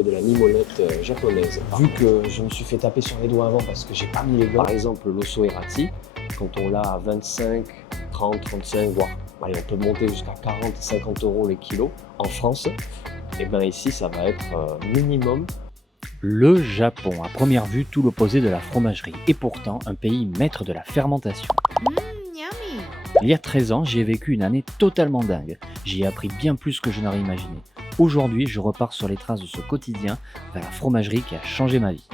fait de la limonette japonaise. Vu que je me suis fait taper sur les doigts avant parce que j'ai pas mis les gants, par exemple l'osso errati, quand on l'a à 25, 30, 35, voire allez, on peut monter jusqu'à 40, 50 euros les kilos en France, et bien ici ça va être minimum. Le Japon, à première vue, tout l'opposé de la fromagerie, et pourtant un pays maître de la fermentation. Yummy. Il y a 13 ans, j'y ai vécu une année totalement dingue. J'y ai appris bien plus que je n'aurais imaginé. Aujourd'hui, je repars sur les traces de ce quotidien vers la fromagerie qui a changé ma vie.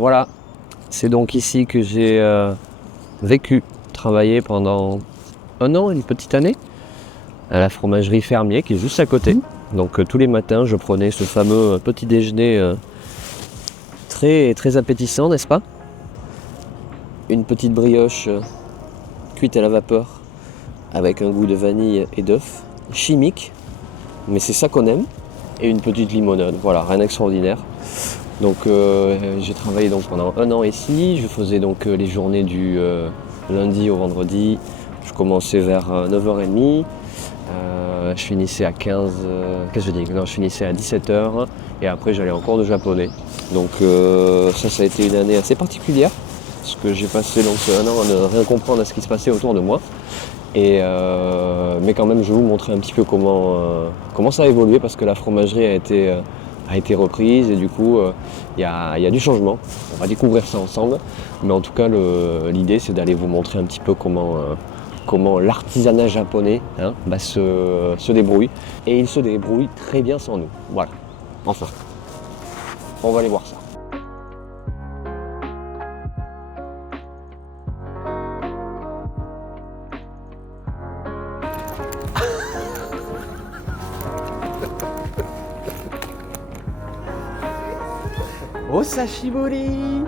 Voilà, c'est donc ici que j'ai vécu, travaillé pendant 1 an, une petite année, à la fromagerie Fermier qui est juste à côté. Donc tous les matins, je prenais ce fameux petit déjeuner très, très appétissant, n'est-ce pas? Une petite brioche cuite à la vapeur avec un goût de vanille et d'œuf, chimique, mais c'est ça qu'on aime. Et une petite limonade, voilà, rien d'extraordinaire. Donc j'ai travaillé donc pendant 1 an ici, je faisais donc les journées du lundi au vendredi, je commençais vers 9h30, je finissais à 17h et après j'allais en cours de japonais. Donc ça a été une année assez particulière parce que j'ai passé donc 1 an à ne rien comprendre à ce qui se passait autour de moi. Mais quand même je vais vous montrer un petit peu comment ça a évolué parce que la fromagerie a été reprise et du coup il y a du changement. On va découvrir ça ensemble, mais en tout cas l'idée c'est d'aller vous montrer un petit peu comment l'artisanat japonais se débrouille, et il se débrouille très bien sans nous. Voilà, enfin, on va aller voir ça. Osashibori!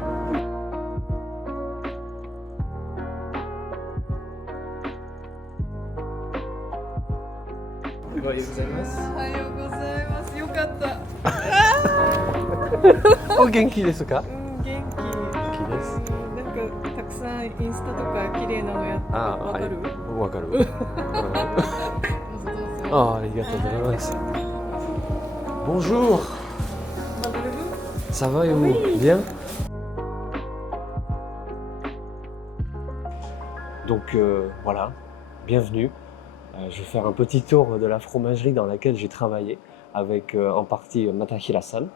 O genki desu ka? 元気。元気です。なんかたくさんインスタとか綺麗なのやってあわかる？わかる。どうぞどうぞ。ありがとうございます。Bonjour! Ça va et vous? Bien? Donc voilà, bienvenue. Je vais faire un petit tour de la fromagerie dans laquelle j'ai travaillé avec en partie Matahira-san,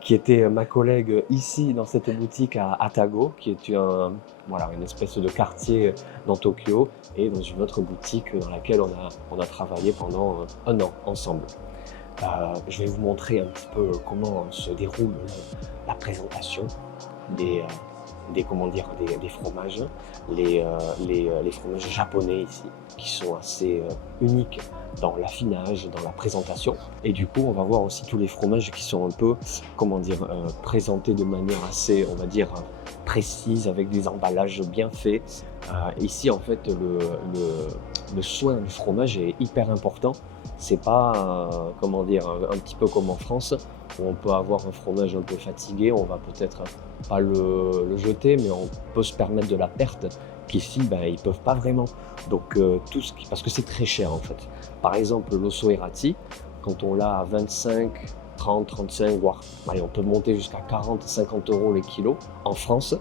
qui était ma collègue ici dans cette boutique à Atago, qui est une espèce de quartier dans Tokyo, et dans une autre boutique dans laquelle on a travaillé pendant 1 an ensemble. Je vais vous montrer un petit peu comment se déroule la présentation des fromages, les fromages japonais ici, qui sont assez uniques dans l'affinage, dans la présentation. Et du coup, on va voir aussi tous les fromages qui sont un peu, présentés de manière assez, on va dire, précise, avec des emballages bien faits. Ici, en fait, le soin du fromage est hyper important. C'est pas, un petit peu comme en France, où on peut avoir un fromage un peu fatigué, on va peut-être pas le jeter, mais on peut se permettre de la perte, qu'ici, ils peuvent pas vraiment. Donc, parce que c'est très cher en fait. Par exemple, l'osso errati, quand on l'a à 25, 30, 35, voire, allez, on peut monter jusqu'à 40, 50 euros les kilos en France,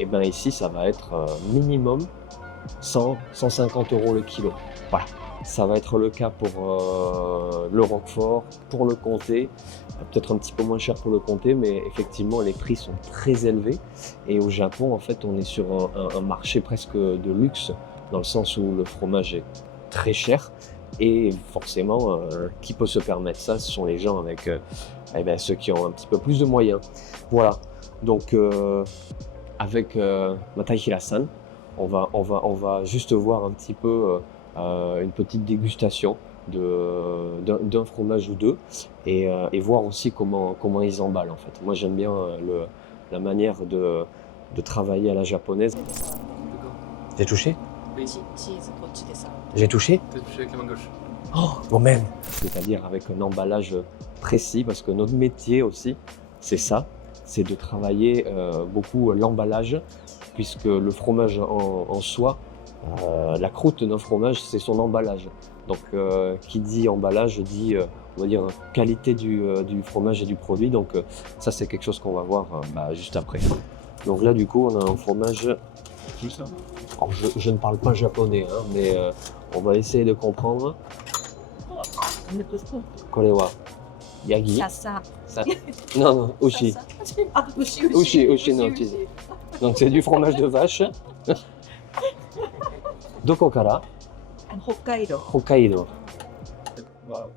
et bien ici, ça va être minimum 100, 150 euros le kilo. Voilà. Ça va être le cas pour le Roquefort, pour le Comté, peut-être un petit peu moins cher pour le Comté, mais effectivement les prix sont très élevés. Et au Japon, en fait, on est sur un marché presque de luxe, dans le sens où le fromage est très cher. Et forcément, qui peut se permettre ça? Ce sont les gens avec ceux qui ont un petit peu plus de moyens. Voilà, donc avec Matahira-san, on va juste voir un petit peu une petite dégustation d'un fromage ou deux et voir aussi comment ils emballent en fait. Moi j'aime bien la manière de travailler à la japonaise. J'ai touché? J'ai touché? T'as touché avec la main gauche. Oh, gomen! C'est-à-dire avec un emballage précis, parce que notre métier aussi, c'est ça, c'est de travailler beaucoup l'emballage, puisque le fromage en soi, la croûte d'un fromage, c'est son emballage. Donc, qui dit emballage dit, on va dire, qualité du fromage et du produit. Donc, ça, c'est quelque chose qu'on va voir juste après. Donc là, du coup, on a un fromage. Alors, je ne parle pas japonais, hein, mais on va essayer de comprendre. Korewa yagi. Sasa. Non, ushi. Ushi, non, ushi. Donc c'est du fromage de vache. Doko kara? Hokkaido. Hokkaido. Waouh.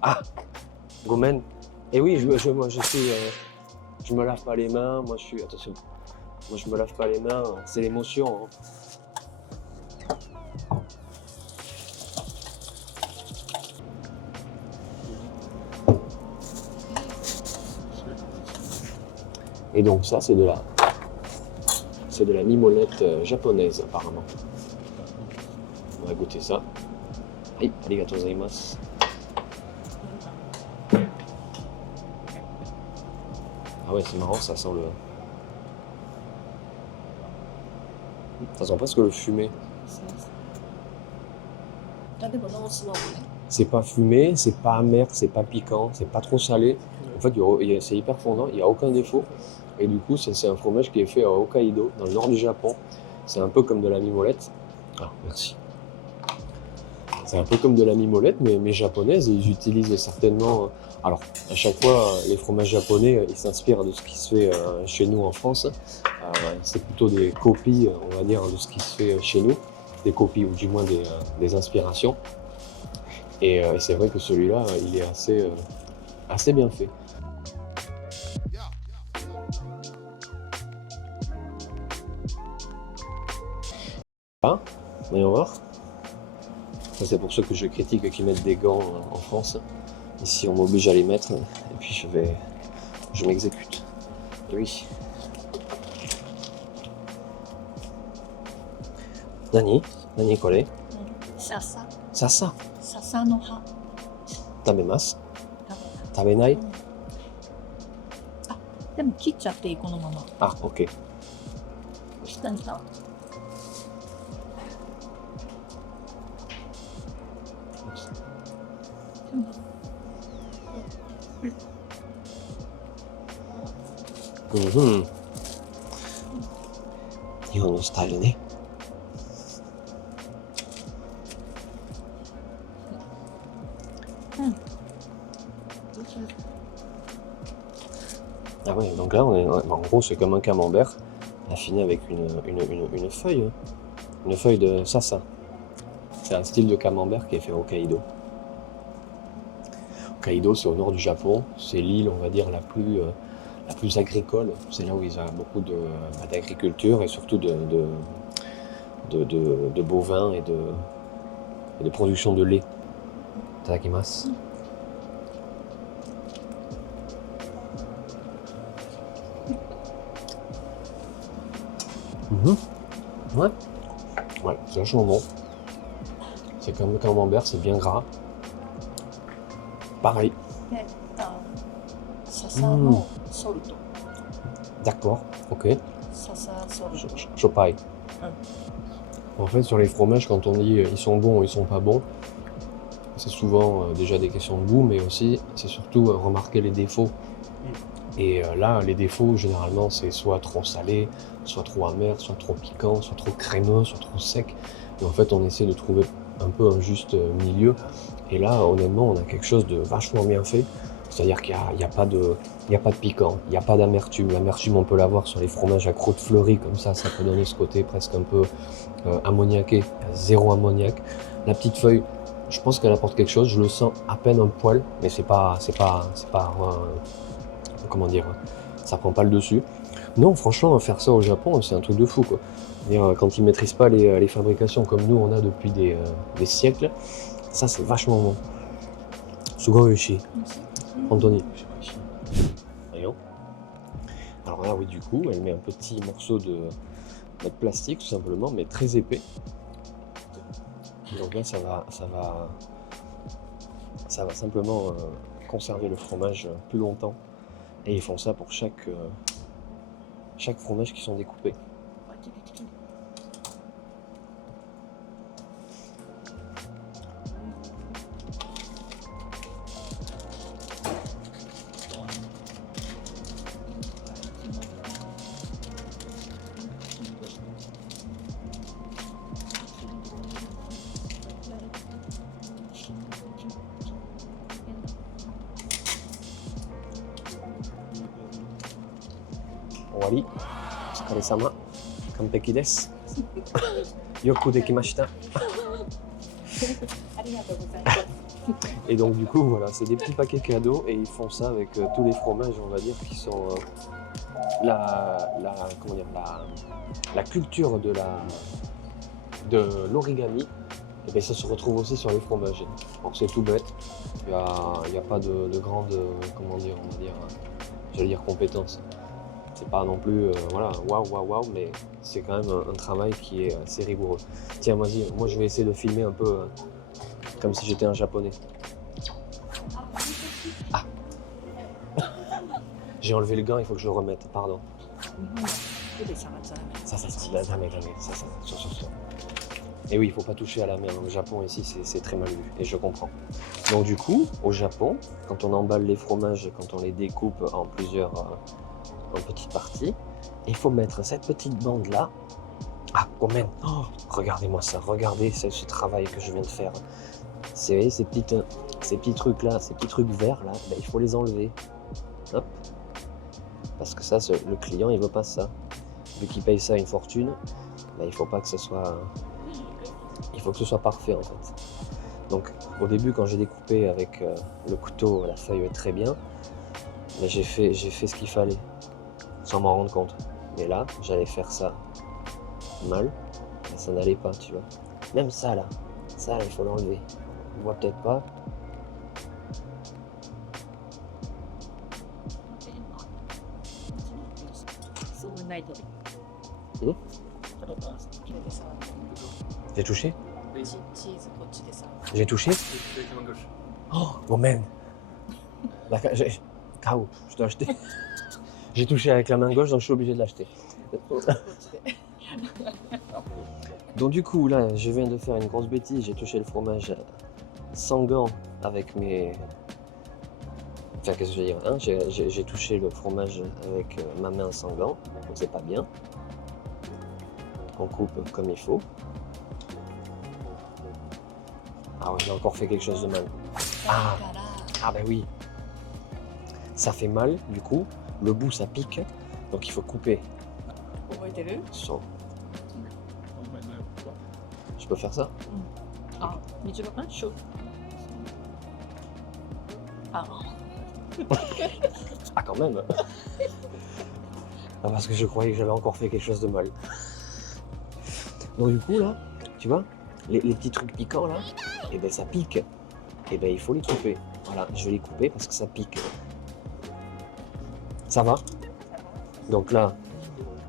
Ah, gomen. Et oui, moi je suis, je me lave pas les mains. Moi je suis, attention, moi je me lave pas les mains. C'est l'émotion. Hein. Et donc ça, c'est de la mimolette japonaise apparemment. On va goûter ça. Aïe, arigatou gozaimasu. Ah ouais, c'est marrant, ça sent le... Ça sent presque le fumé. C'est pas fumé, c'est pas amer, c'est pas piquant, c'est pas trop salé. En fait, c'est hyper fondant, il n'y a aucun défaut. Et du coup, c'est un fromage qui est fait à Hokkaido, dans le nord du Japon. C'est un peu comme de la mimolette. Ah, merci. C'est un peu comme de la mimolette, mais japonaise. Ils utilisent certainement... Alors, à chaque fois, les fromages japonais, ils s'inspirent de ce qui se fait chez nous en France. C'est plutôt des copies, on va dire, de ce qui se fait chez nous. Des copies, ou du moins des inspirations. Et c'est vrai que celui-là, il est assez bien fait. Ah, voyons voir. Ça, c'est pour ceux que je critique qui mettent des gants en France. Ici, on m'oblige à les mettre et puis je m'exécute. Oui. Nani kore? Sasa. Sasa. Sasa no ha. Tabemasu? Tabenai? でも切っちゃっていいこのまま。 Ah, ok. 下にさ。Mhm. 日本のスタイルね。Ah ouais, donc là, en gros, c'est comme un camembert affiné avec une feuille. Une feuille de sasa. C'est un style de camembert qui est fait au Hokkaido. Hokkaido, c'est au nord du Japon. C'est l'île, on va dire, la plus agricole. C'est là où ils ont beaucoup d'agriculture et surtout de bovins et de production de lait. Itadakimasu. Ouais. Ouais, c'est vachement bon. C'est comme le camembert, c'est bien gras. Pareil. で、笹のソルト。 D'accord, ok. 笹ソルト。 Chopai. En fait, sur les fromages, quand on dit ils sont bons ou ils sont pas bons, c'est souvent déjà des questions de goût, mais aussi, c'est surtout remarquer les défauts. Et là, les défauts, généralement, c'est soit trop salé, soit trop amer, soit trop piquant, soit trop crémeux, soit trop sec. Et en fait, on essaie de trouver un peu un juste milieu. Et là, honnêtement, on a quelque chose de vachement bien fait. C'est-à-dire qu'il n'y a pas de piquant, il n'y a pas d'amertume. L'amertume, on peut l'avoir sur les fromages à croûte fleurie, comme ça peut donner ce côté presque un peu ammoniaqué. Zéro ammoniac. La petite feuille, Je pense qu'elle apporte quelque chose, je le sens à peine un poil, mais c'est pas, comment dire, ça prend pas le dessus. Non, franchement, faire ça au Japon, c'est un truc de fou, quoi. C'est-à-dire, quand ils maîtrisent pas les fabrications comme nous, on a depuis des siècles, ça, c'est vachement bon. Sugoi oishi. Anthony. Voyons. Alors là, oui, du coup, elle met un petit morceau de plastique, tout simplement, mais très épais. Donc là, ça va simplement conserver le fromage plus longtemps. Et ils font ça pour chaque fromage qui sont découpés. Owari. Otsukaresama. Kanpeki desu. Yoku dekimashita. Et donc du coup voilà, c'est des petits paquets cadeaux et ils font ça avec tous les fromages, on va dire, qui sont comment dire, la culture de l'origami. Et bien ça se retrouve aussi sur les fromages. Alors c'est tout bête, il n'y a pas de grande, comment dire, on va dire, j'allais dire compétence. C'est pas non plus, voilà, waouh, mais c'est quand même un travail qui est assez rigoureux. Tiens, vas-y, moi je vais essayer de filmer un peu comme si j'étais un japonais. Ah. J'ai enlevé le gant, il faut que je le remette, pardon. Ça, dame. Et oui, il faut pas toucher à la main. Au Japon, ici, c'est très mal vu, et je comprends. Donc du coup, au Japon, quand on emballe les fromages, quand on les découpe en petites parties, il faut mettre cette petite bande là. Ah, quand même, regardez-moi ça, regardez ce travail que je viens de faire. Ces petits trucs là, ces petits trucs verts là, ben, il faut les enlever. Hop. Parce que ça, le client il veut pas ça. Vu qu'il paye ça une fortune, ben, il faut pas que ce soit. Il faut que ce soit parfait en fait. Donc au début quand j'ai découpé avec le couteau, la feuille très bien, ben, j'ai fait ce qu'il fallait. Sans m'en rendre compte. Mais là, j'allais faire ça mal, et ça n'allait pas, tu vois. Même ça là, il faut l'enlever. On voit peut-être pas. J'ai touché? J'ai touché? Oh man! Kao, je dois acheter. J'ai touché avec la main gauche, donc je suis obligé de l'acheter. Donc du coup, là, je viens de faire une grosse bêtise. J'ai touché le fromage sans gants avec mes... Enfin, qu'est-ce que je veux dire, hein, j'ai touché le fromage avec ma main sans gants, donc c'est pas bien. On coupe comme il faut. Ah ouais, j'ai encore fait quelque chose de mal. Ah ben oui. Ça fait mal, du coup. Le bout ça pique, donc il faut couper. Sans. Je peux faire ça? Ah quand même. Ah, parce que je croyais que j'avais encore fait quelque chose de mal. Donc du coup là, tu vois, les petits trucs piquants là, et ben ça pique. Et ben il faut les couper. Voilà, je vais les couper parce que ça pique. Ça va? Donc là,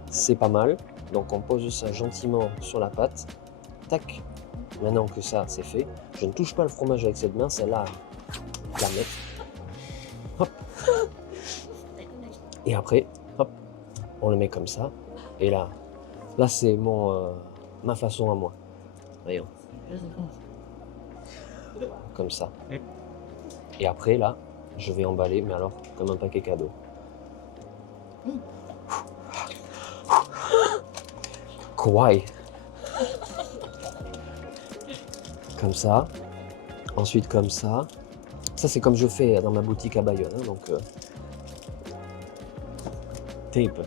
c'est pas mal. Donc on pose ça gentiment sur la pâte. Tac. Maintenant que ça, c'est fait, je ne touche pas le fromage avec cette main, celle-là, je la mets. Hop. Et après, hop, on le met comme ça. Et là c'est ma façon à moi. Voyons. Comme ça. Et après, là, je vais emballer, mais alors, comme un paquet cadeau. Kawaii. Comme ça. Ensuite, comme ça. Ça, c'est comme je fais dans ma boutique à Bayonne. Hein, donc, tape.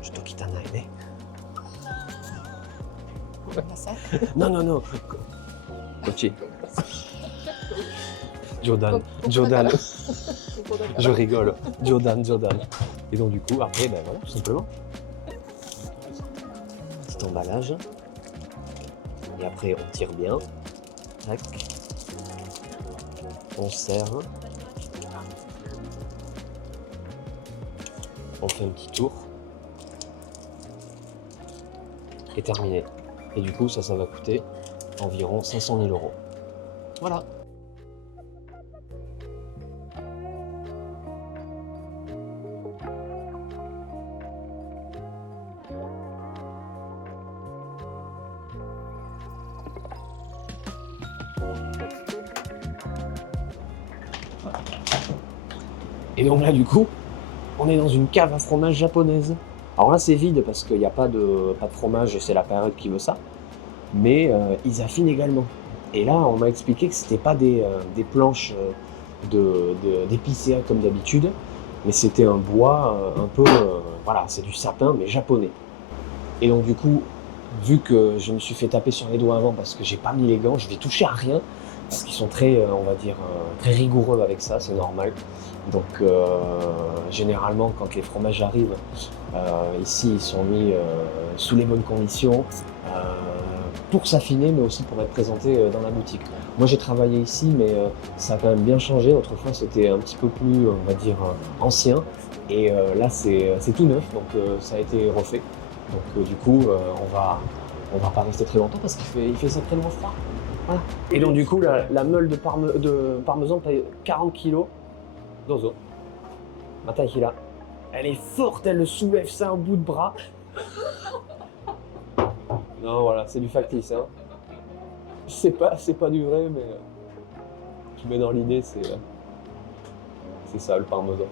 Je te quitte un aile. Non, non, non. Kochi. Jodan, Jodan. Je rigole. Jodan, Jodan. Et donc du coup, après, ben voilà, tout simplement. Petit emballage. Et après, on tire bien. Tac. On serre. On fait un petit tour. Et terminé. Et du coup, ça va coûter environ 500 000 euros. Voilà. Et donc là, du coup, on est dans une cave à fromage japonaise. Alors là, c'est vide parce qu'il n'y a pas de fromage et c'est la période qui veut ça. Mais ils affinent également. Et là, on m'a expliqué que c'était pas des planches d'épicéa comme d'habitude, mais c'était un bois un peu, voilà, c'est du sapin mais japonais. Et donc du coup, vu que je me suis fait taper sur les doigts avant parce que j'ai pas mis les gants, je vais toucher à rien parce qu'ils sont très, on va dire, très rigoureux avec ça, c'est normal. Donc généralement, quand les fromages arrivent, ici ils sont mis sous les bonnes conditions. Pour s'affiner, mais aussi pour être présenté dans la boutique. Moi j'ai travaillé ici, mais ça a quand même bien changé. Autrefois c'était un petit peu plus, on va dire, ancien. Et là c'est tout neuf, donc ça a été refait. Donc du coup, on va pas rester très longtemps parce qu'il fait sacrément froid. Voilà. Et donc du coup, la meule de parmesan paye 40 kg. Dozo. Matahira. Elle est forte, elle soulève ça au bout de bras. Non, voilà, c'est du factice. Hein. C'est pas du vrai, mais tu mets dans l'idée, c'est ça le parmesan.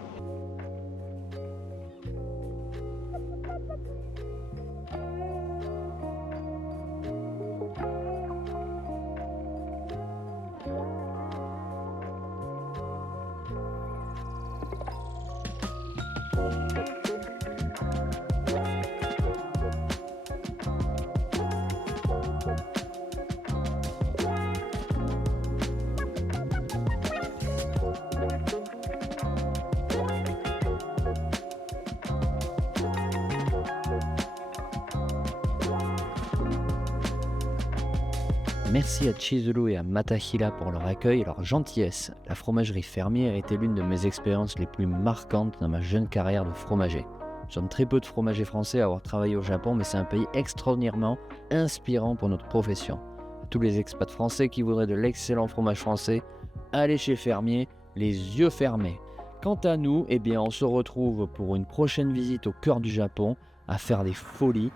Merci à Chizuru et à Matahira pour leur accueil et leur gentillesse. La fromagerie Fermier a été l'une de mes expériences les plus marquantes dans ma jeune carrière de fromager. Nous sommes très peu de fromagers français à avoir travaillé au Japon, mais c'est un pays extraordinairement inspirant pour notre profession. À tous les expats français qui voudraient de l'excellent fromage français, allez chez Fermier, les yeux fermés. Quant à nous, eh bien, on se retrouve pour une prochaine visite au cœur du Japon, à faire des folies.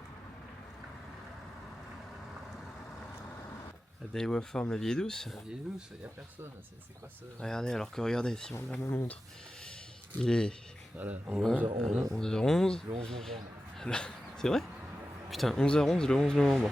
La Daiwa Farm, la vie est douce. La vie est douce, y'a personne, c'est quoi ça? Regardez, alors que regardez, si on regarde ma montre, il est Voilà, 11h11. le 11 novembre. C'est vrai? Putain, 11h11 le 11 novembre.